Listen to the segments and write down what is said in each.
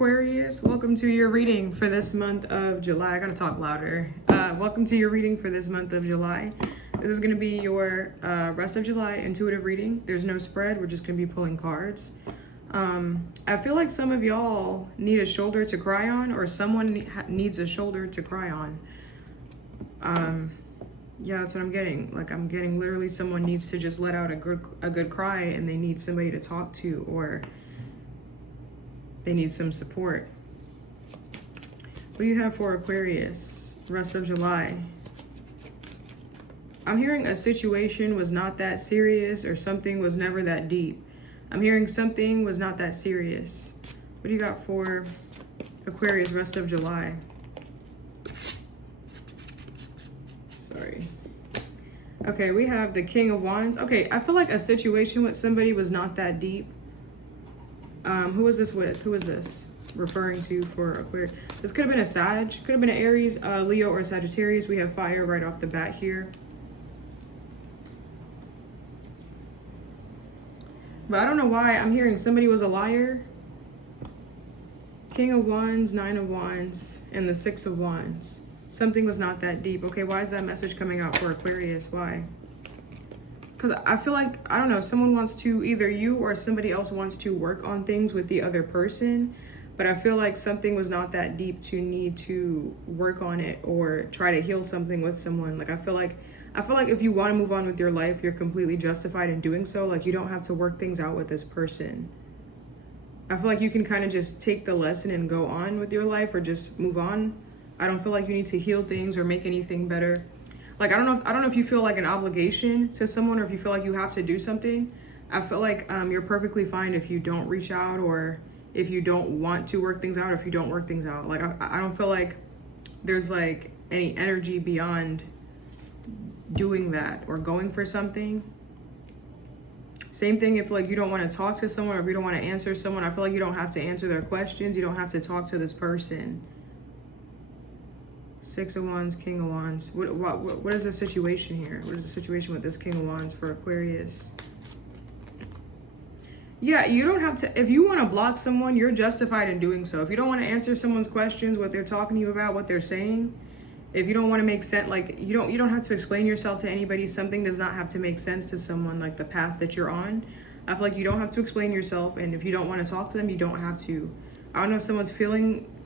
Aquarius, welcome to your reading for this month of July. I gotta talk louder. Welcome to your reading for this month of July. This is gonna be your rest of July intuitive reading. There's no spread, we're just gonna be pulling cards. I feel like some of y'all need a shoulder to cry on, or someone needs a shoulder to cry on. Yeah, that's what I'm getting. Like, I'm getting literally someone needs to just let out a good cry, and they need somebody to talk to, or they need some support. What do you have for Aquarius, rest of July? I'm hearing a situation was not that serious, or something was never that deep. I'm hearing something was not that serious. What do you got for Aquarius, rest of July? Sorry. Okay, we have the King of Wands. Okay, I feel like a situation with somebody was not that deep. Who is this with? Who is this referring to for Aquarius? This could have been a Sag, could have been an Aries, Leo, or Sagittarius. We have fire right off the bat here. But I don't know why I'm hearing somebody was a liar. King of Wands, Nine of Wands, and the Six of Wands. Something was not that deep. Okay, why is that message coming out for Aquarius? Why? Because I feel like, I don't know, someone wants to, either you or somebody else wants to work on things with the other person. But I feel like something was not that deep to need to work on it or try to heal something with someone. Like, I feel like if you want to move on with your life, you're completely justified in doing so. Like, you don't have to work things out with this person. I feel like you can kind of just take the lesson and go on with your life, or just move on. I don't feel like you need to heal things or make anything better. Like, I don't know if you feel like an obligation to someone, or if you feel like you have to do something. I feel like you're perfectly fine if you don't reach out, or if you don't want to work things out, or if you don't work things out. Like, I don't feel like there's like any energy beyond doing that or going for something. Same thing if like you don't want to talk to someone, or if you don't want to answer someone. I feel like you don't have to answer their questions. You don't have to talk to this person. Six of Wands, King of Wands. What is the situation here? What is the situation with this King of Wands for Aquarius? Yeah, you don't have to, if you want to block someone, you're justified in doing so. If you don't want to answer someone's questions, what they're talking to you about, what they're saying, if you don't want to make sense, like you don't have to explain yourself to anybody. Something does not have to make sense to someone, like the path that you're on. I feel like you don't have to explain yourself, and if you don't want to talk to them, you don't have to. I don't know if someone's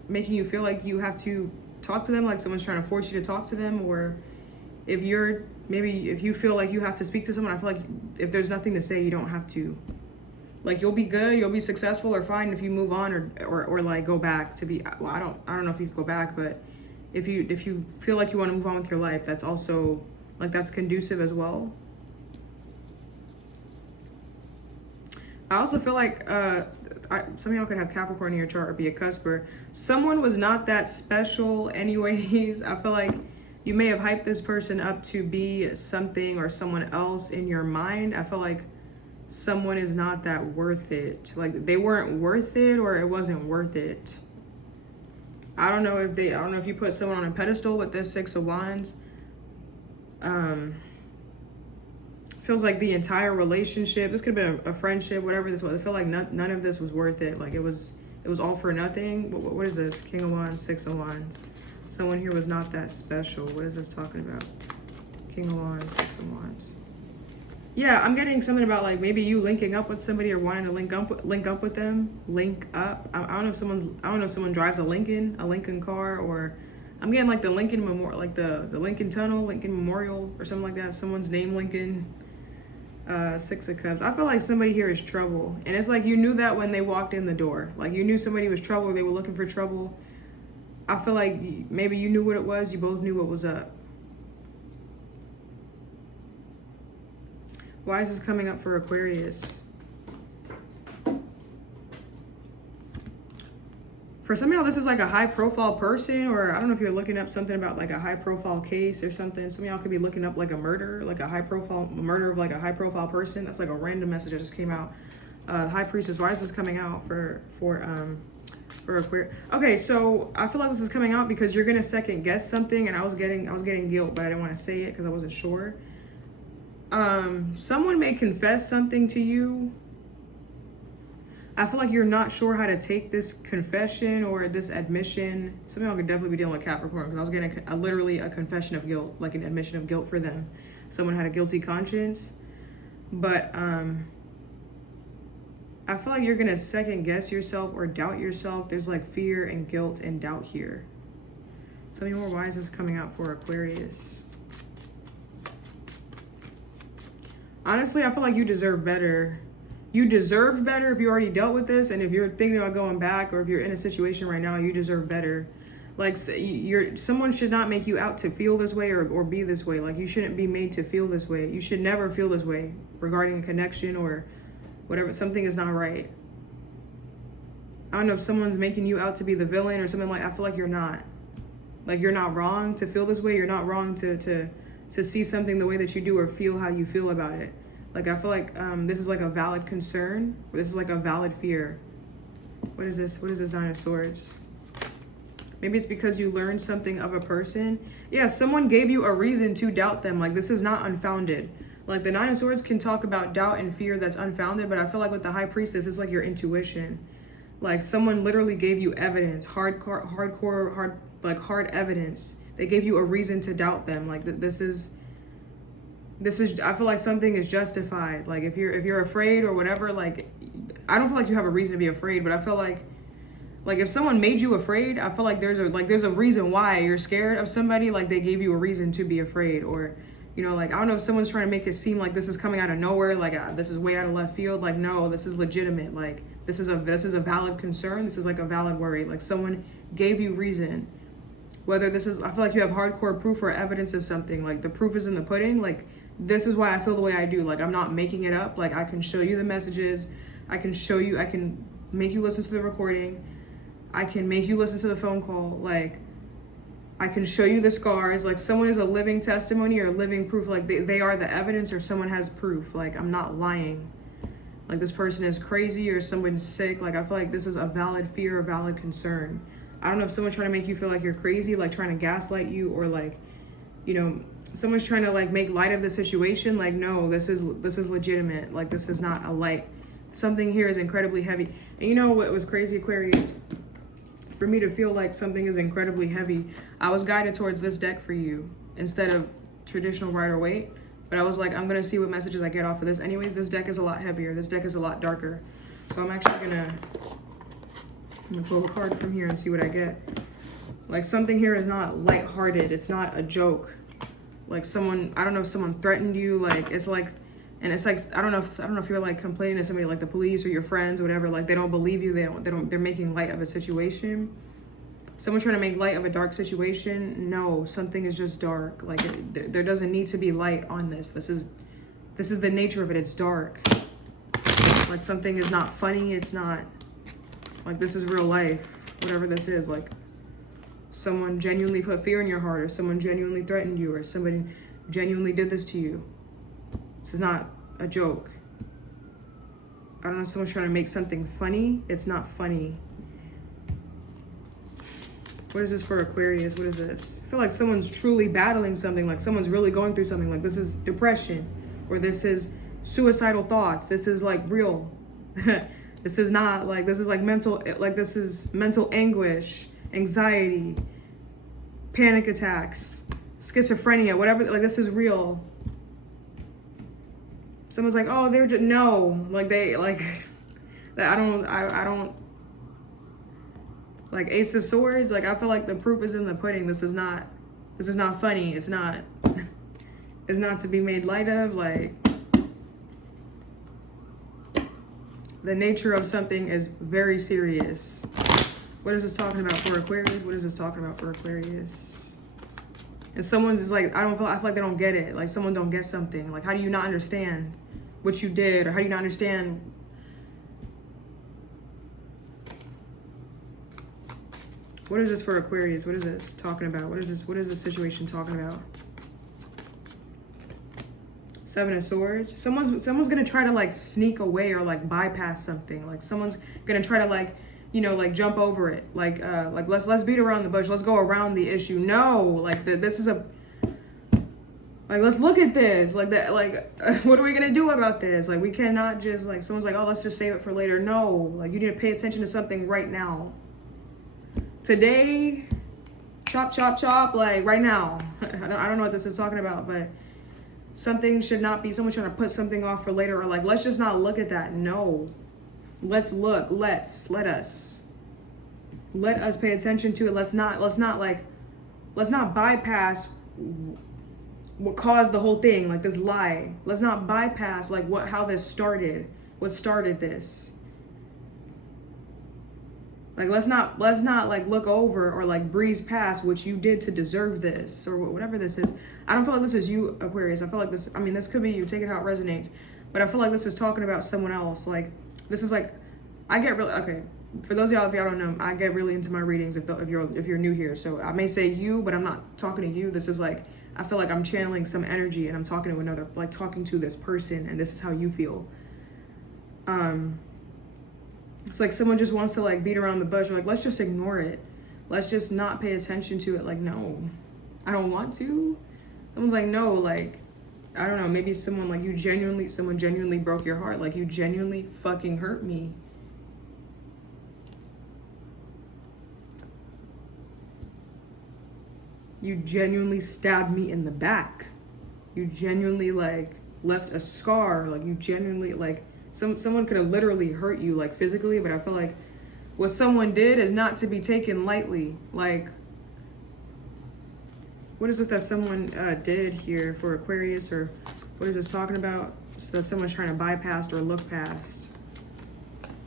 making you feel like you have to talk to them, like someone's trying to force you to talk to them, or if you feel like you have to speak to someone. I feel like if there's nothing to say, you don't have to. Like, you'll be good, you'll be successful or fine if you move on, or like go back to be, well, I don't know if you go back, but if you feel like you want to move on with your life, that's also like, that's conducive as well. I also feel like some of y'all could have Capricorn in your chart or be a cusper. Someone was not that special anyways. I feel like you may have hyped this person up to be something or someone else in your mind. I feel like someone is not that worth it. Like, they weren't worth it, or it wasn't worth it. I don't know if you put someone on a pedestal with this Six of Wands. Feels like the entire relationship, this could have been a friendship, whatever this was. I feel like none of this was worth it. Like, it was all for nothing. What is this? King of Wands, Six of Wands. Someone here was not that special. What is this talking about? King of Wands, Six of Wands. Yeah, I'm getting something about like maybe you linking up with somebody, or wanting to link up with them. Link up. I don't know if someone drives a Lincoln car, or I'm getting like the Lincoln Memorial, like the Lincoln Tunnel, Lincoln Memorial, or something like that. Someone's name Lincoln. Six of Cups. I feel like somebody here is trouble, and it's like you knew that when they walked in the door. Like, you knew somebody was trouble, or they were looking for trouble. I feel like maybe you knew what it was. You both knew what was up. Why is this coming up for Aquarius? For some of y'all, this is like a high profile person, or I don't know if you're looking up something about like a high profile case or something. Some of y'all could be looking up like a murder, like a murder of like a high profile person. That's like a random message that just came out. High Priestess, why is this coming out for Aquarius? Okay, so I feel like this is coming out because you're gonna second guess something, and I was getting guilt, but I didn't want to say it because I wasn't sure. Someone may confess something to you. I feel like you're not sure how to take this confession or this admission. Some of y'all could definitely be dealing with Capricorn, because I was getting literally a confession of guilt, like an admission of guilt for them. Someone had a guilty conscience. But I feel like you're going to second guess yourself or doubt yourself. There's like fear and guilt and doubt here. Tell me more, why is this coming out for Aquarius? Honestly, I feel like you deserve better. You deserve better if you already dealt with this, and if you're thinking about going back, or if you're in a situation right now, you deserve better. Like, someone should not make you out to feel this way or be this way. Like, you shouldn't be made to feel this way. You should never feel this way regarding a connection or whatever. Something is not right. I don't know if someone's making you out to be the villain or something. Like, I feel like you're not. Like, you're not wrong to feel this way. You're not wrong to see something the way that you do or feel how you feel about it. Like, I feel like this is like a valid concern. This is like a valid fear. What is this? What is this Nine of Swords? Maybe it's because you learned something of a person. Yeah, someone gave you a reason to doubt them. Like, this is not unfounded. Like, the Nine of Swords can talk about doubt and fear that's unfounded, but I feel like with the High Priestess, it's like your intuition. Like, someone literally gave you evidence, hard evidence. They gave you a reason to doubt them. Like, this is, I feel like something is justified. Like, if you're afraid or whatever, like, I don't feel like you have a reason to be afraid, but I feel like if someone made you afraid, I feel like there's a reason why you're scared of somebody. Like, they gave you a reason to be afraid, or, you know, like, I don't know if someone's trying to make it seem like this is coming out of nowhere, like this is way out of left field. Like, no, this is legitimate. Like, this is a valid concern. This is like a valid worry. Like, someone gave you reason. Whether this is, I feel like you have hardcore proof or evidence of something. Like, the proof is in the pudding. Like, this is why I feel the way I do. Like, I'm not making it up. Like, I can show you the messages. I can make you listen to the recording. I can make you listen to the phone call. Like, I can show you the scars. Like, someone is a living testimony or living proof. Like, they are the evidence, or someone has proof. Like, I'm not lying. Like, this person is crazy or someone's sick. Like, I feel like this is a valid fear or valid concern. I don't know if someone's trying to make you feel like you're crazy, like trying to gaslight you, or like, you know, someone's trying to like make light of the situation. Like, no, this is legitimate. Like, this is not a light. Something here is incredibly heavy. And you know what was crazy, Aquarius? For me to feel like something is incredibly heavy, I was guided towards this deck for you instead of traditional Rider-Waite. But I was like, I'm gonna see what messages I get off of this. Anyways, this deck is a lot heavier. This deck is a lot darker. So I'm actually gonna pull a card from here and see what I get. Like, something here is not lighthearted. It's not a joke. Like, someone, I don't know if someone threatened you. Like, it's like, and it's like, I don't know if you're like complaining to somebody, like the police or your friends or whatever. Like, they don't believe you. They're making light of a situation. Someone's trying to make light of a dark situation. No, something is just dark. Like, there doesn't need to be light on this. This is the nature of it. It's dark. Like, something is not funny. It's not, like, this is real life. Whatever this is, like, someone genuinely put fear in your heart, or someone genuinely threatened you, or somebody genuinely did this to you. This is not a joke. I don't know if someone's trying to make something funny. It's not funny. What is this for Aquarius? What is this? I feel like someone's truly battling something. Like, someone's really going through something. Like, this is depression, or this is suicidal thoughts. This is like real. This is not like, this is like mental, like, this is mental anguish, anxiety, panic attacks, schizophrenia, whatever. Like, this is real. Someone's like, oh, they're just, no, like, they, like, I don't, like, Ace of Swords, like, I feel like the proof is in the pudding. This is not funny. It's not to be made light of. Like, the nature of something is very serious. What is this talking about for Aquarius? What is this talking about for Aquarius? And someone's just like, I feel like they don't get it. Like, someone don't get something. Like, how do you not understand what you did? Or how do you not understand? What is this for Aquarius? What is this talking about? What is this situation talking about? Seven of Swords. Someone's gonna try to like sneak away or like bypass something. Like, someone's gonna try to like, you know, like jump over it. Like let's beat around the bush. Let's go around the issue. No, like this is Like, let's look at this. Like that. Like, what are we gonna do about this? Like, we cannot just like someone's like, oh, let's just save it for later. No, like you need to pay attention to something right now. Today, chop, chop, chop. Like right now. I don't know what this is talking about, but something should not be. Someone's trying to put something off for later, or like, let's just not look at that. No, let's look. Let us pay attention to it. Let's not bypass what caused the whole thing, like this lie. Let's not bypass like how this started, what started this. Like let's not like look over or like breeze past what you did to deserve this or whatever this is. I don't feel like this is you, Aquarius. I feel like this, I mean, this could be you, take it how it resonates, but I feel like this is talking about someone else. Like this is like, I get really, okay, for those of y'all, if y'all don't know, I get really into my readings if you're new here. So I may say you, but I'm not talking to you. This is like, I feel like I'm channeling some energy and I'm talking to another, like talking to this person, and this is how you feel. It's like someone just wants to like beat around the bush. Like, let's just ignore it. Let's just not pay attention to it. Like, no, I don't want to. Someone's like, no, like, I don't know, maybe someone like someone genuinely broke your heart. Like you genuinely fucking hurt me. You genuinely stabbed me in the back. You genuinely like left a scar. Like you genuinely like someone could have literally hurt you like physically, but I feel like what someone did is not to be taken lightly. Like, what is it that someone did here for Aquarius, or what is this talking about? So that someone's trying to bypass or look past.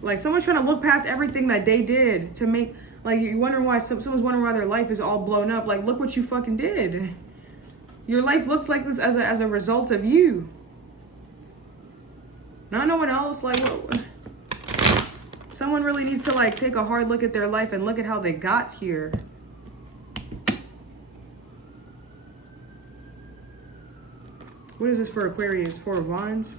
Like someone's trying to look past everything that they did to make. Like, you wonder why someone's wondering why their life is all blown up. Like, look what you fucking did. Your life looks like this as a result of you. Not no one else. Like, what? Someone really needs to, like, take a hard look at their life and look at how they got here. What is this for Aquarius? Four of Wands?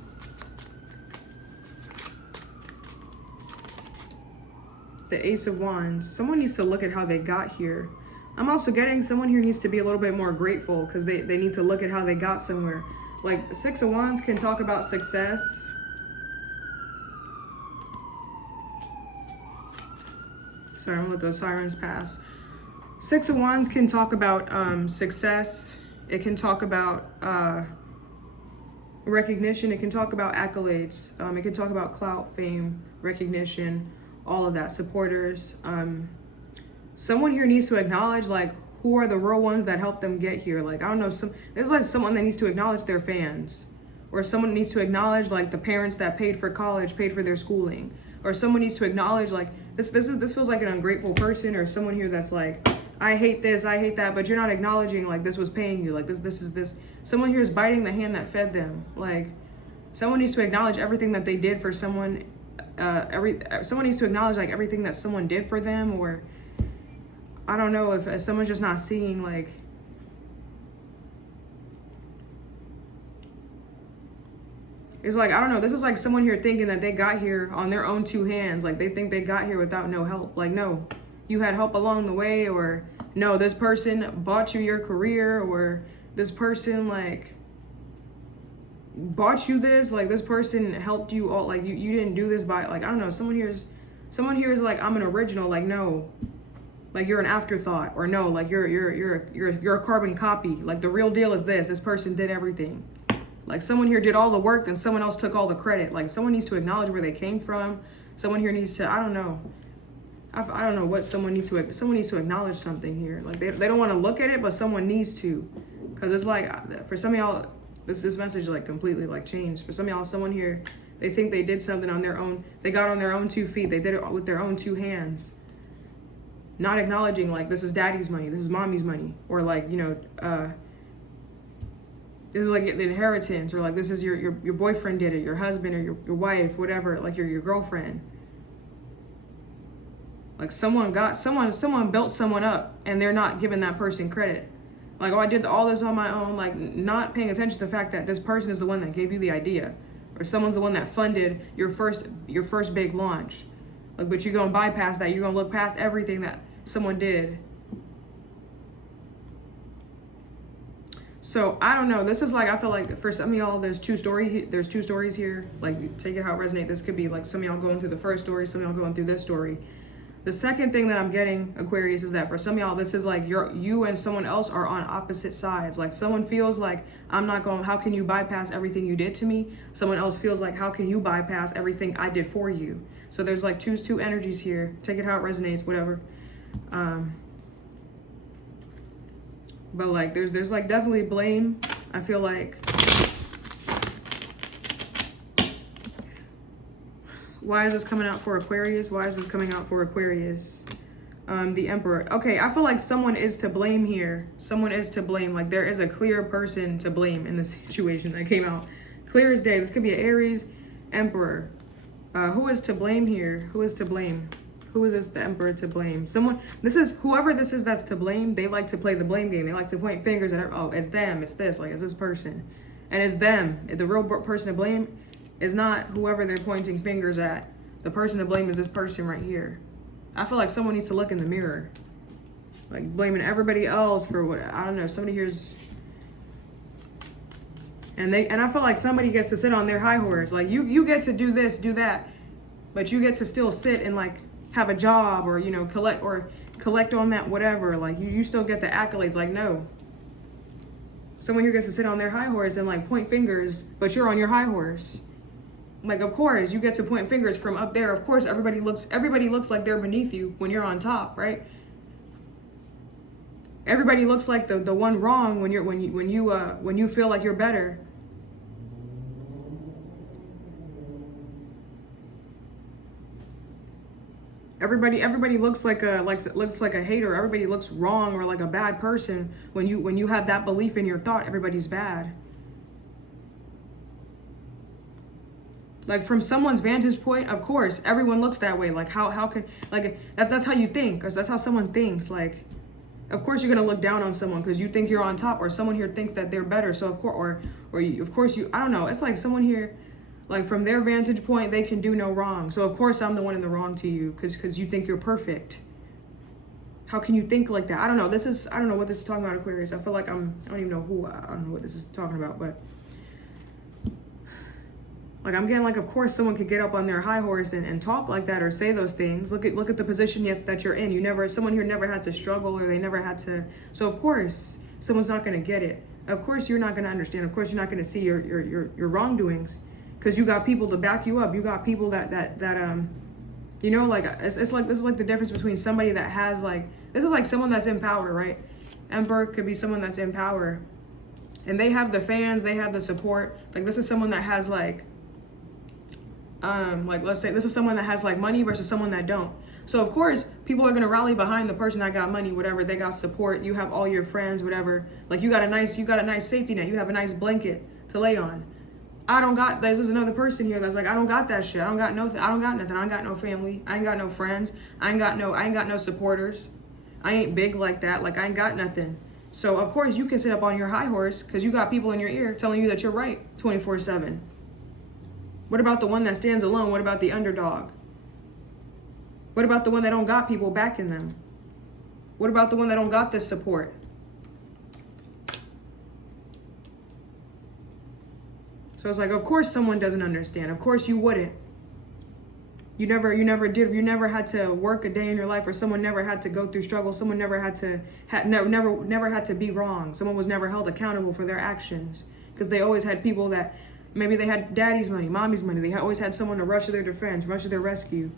The Ace of Wands. Someone needs to look at how they got here. I'm also getting someone here needs to be a little bit more grateful because they need to look at how they got somewhere. Like, Six of Wands can talk about success. Sorry, I'm gonna let those sirens pass. Six of Wands can talk about success. It can talk about recognition. It can talk about accolades. It can talk about clout, fame, recognition, all of that, supporters. Someone here needs to acknowledge like who are the real ones that helped them get here. Like, I don't know, there's like someone that needs to acknowledge their fans, or someone needs to acknowledge like the parents that paid for college, paid for their schooling, or someone needs to acknowledge like this feels like an ungrateful person, or someone here that's like, I hate this, I hate that, but you're not acknowledging like this was paying you, like this is this. Someone here is biting the hand that fed them. Like, someone needs to acknowledge everything that they did for someone. Someone needs to acknowledge like everything that someone did for them, or I don't know if someone's just not seeing like it's like, I don't know, this is like someone here thinking that they got here on their own two hands. Like they think they got here without no help. Like, no, you had help along the way, or no, this person bought you your career, or this person like bought you this, like this person helped you all, like you didn't do this by, like, I don't know, someone here is like, I'm an original. Like, no, like you're an afterthought, or no, like you're a carbon copy. Like the real deal is this person did everything. Like someone here did all the work, then someone else took all the credit. Like someone needs to acknowledge where they came from. Someone here needs to, I don't know what someone needs to acknowledge something here. Like they don't want to look at it, but someone needs to, because it's like, for some of y'all, this message like completely like changed. For some of y'all, someone here, they think they did something on their own. They got on their own 2 feet. They did it with their own 2 hands. Not acknowledging like this is daddy's money, this is mommy's money, or like, you know, this is like the inheritance, or like this is your boyfriend did it, your husband, or your wife, whatever, like your girlfriend. Like someone built someone up, and they're not giving that person credit. Like, oh, I did all this on my own, like not paying attention to the fact that this person is the one that gave you the idea, or someone's the one that funded your first big launch. Like, but you're gonna bypass that. You're gonna look past everything that someone did. So I don't know. This is like, I feel like for some of y'all, there's two stories here. Like, take it how it resonates. This could be like some of y'all going through the first story, some of y'all going through this story. The second thing that I'm getting, Aquarius, is that for some of y'all, this is like you and someone else are on opposite sides. Like, someone feels like, how can you bypass everything you did to me? Someone else feels like, how can you bypass everything I did for you? So there's like two energies here. Take it how it resonates, whatever. But like there's like definitely blame. I feel like, why is this coming out for Aquarius? Why is this coming out for Aquarius? The Emperor. Okay, I feel like someone is to blame here. Someone is to blame. Like, there is a clear person to blame in the situation that came out. Clear as day. This could be an Aries, Emperor. Who is to blame here? Who is to blame? Who is this, the Emperor, to blame? Someone, whoever this is that's to blame, they like to play the blame game. They like to point fingers at, oh, it's them, it's this, like, it's this person. And it's them. The real person to blame is not whoever they're pointing fingers at. The person to blame is this person right here. I feel like someone needs to look in the mirror. Like, blaming everybody else for what, I don't know, somebody here's... And I feel like somebody gets to sit on their high horse. Like, you get to do this, do that, but you get to still sit and, like, have a job, or, you know, collect on that, whatever. Like, you still get the accolades. Like, no. Someone here gets to sit on their high horse and, like, point fingers, but you're on your high horse. Like, of course, you get to point fingers from up there. Of course, everybody looks like they're beneath you when you're on top, right? Everybody looks like the one wrong when you feel like you're better. Everybody looks like a hater. Everybody looks wrong or like a bad person when you have that belief in your thought. Everybody's bad. Like, from someone's vantage point, of course, everyone looks that way. Like, how can, like, that's how you think, or that's how someone thinks. Like, of course you're gonna look down on someone because you think you're on top, or someone here thinks that they're better. So of course, of course you, I don't know. It's like someone here, like, from their vantage point, they can do no wrong. So of course I'm the one in the wrong to you because you think you're perfect. How can you think like that? I don't know. I don't know what this is talking about, Aquarius. I feel like I don't even know I don't know what this is talking about, but like, I'm getting, like, of course someone could get up on their high horse and talk like that or say those things. Look at the position that you're in. Someone here never had to struggle, or they never had to. So of course someone's not going to get it. Of course you're not going to understand. Of course you're not going to see your wrongdoings, because you got people to back you up. You got people that you know, like, it's like, this is like the difference between somebody that has, like, this is like someone that's in power, right? Emperor could be someone that's in power, and they have the fans, they have the support. Like, this is someone that has, like, let's say this is someone that has, like, money versus someone that don't. So of course people are going to rally behind the person that got money, whatever. They got support. You have all your friends, whatever. Like, you got a nice safety net. You have a nice blanket to lay on. This is another person here that's like, I don't got that shit. I don't got nothing. I ain't got no family. I ain't got no friends. I ain't got no supporters. I ain't big like that. Like, I ain't got nothing. So of course you can sit up on your high horse because you got people in your ear telling you that you're right 24/7. What about the one that stands alone? What about the underdog? What about the one that don't got people backing them? What about the one that don't got this support? So it's like, of course someone doesn't understand. Of course you wouldn't. You never had to work a day in your life, or someone never had to go through struggle. Someone never had to be wrong. Someone was never held accountable for their actions, because they always had people that, maybe they had daddy's money, mommy's money. They always had someone to rush to their defense, rush to their rescue.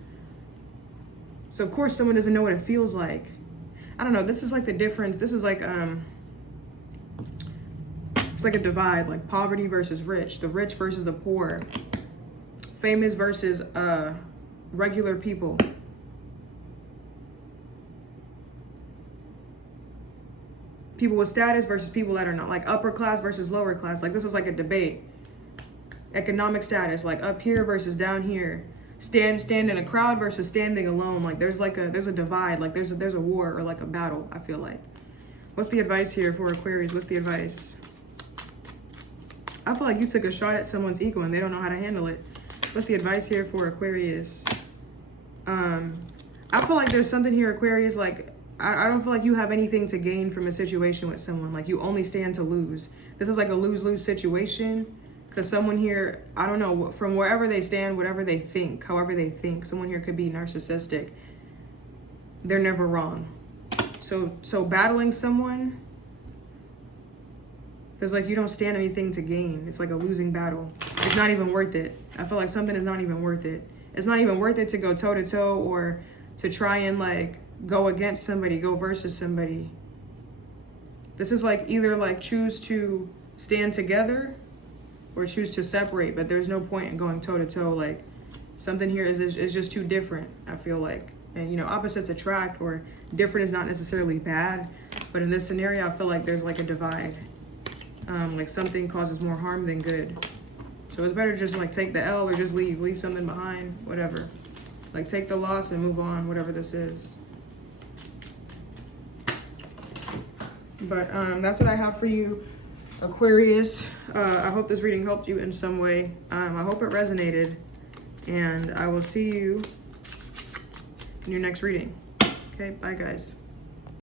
So of course someone doesn't know what it feels like. I don't know. This is like the difference. This is like, it's like a divide, like poverty versus rich, the rich versus the poor, famous versus regular people. People with status versus people that are not, like upper class versus lower class. Like, this is like a debate. Economic status, like up here versus down here. Stand in a crowd versus standing alone. Like, there's a divide. Like, there's a war, or like a battle, I feel like. What's the advice here for Aquarius? What's the advice? I feel like you took a shot at someone's ego and they don't know how to handle it. What's the advice here for Aquarius? I feel like there's something here, Aquarius, like, I don't feel like you have anything to gain from a situation with someone. Like, you only stand to lose. This is like a lose-lose situation, because someone here, I don't know, from wherever they stand, whatever they think, however they think, someone here could be narcissistic. They're never wrong. So battling someone, there's like, you don't stand anything to gain. It's like a losing battle. It's not even worth it. I feel like something is not even worth it. It's not even worth it to go toe to toe or to try and like go against somebody, go versus somebody. This is like either like choose to stand together or choose to separate, but there's no point in going toe to toe. Like, something here is just too different, I feel like. And, you know, opposites attract, or different is not necessarily bad, but in this scenario, I feel like there's like a divide. Like, something causes more harm than good. So it's better to just like take the L or just leave something behind, whatever. Like, take the loss and move on, whatever this is. But that's what I have for you, Aquarius. I hope this reading helped you in some way. I hope it resonated, and I will see you in your next reading. Okay, bye guys.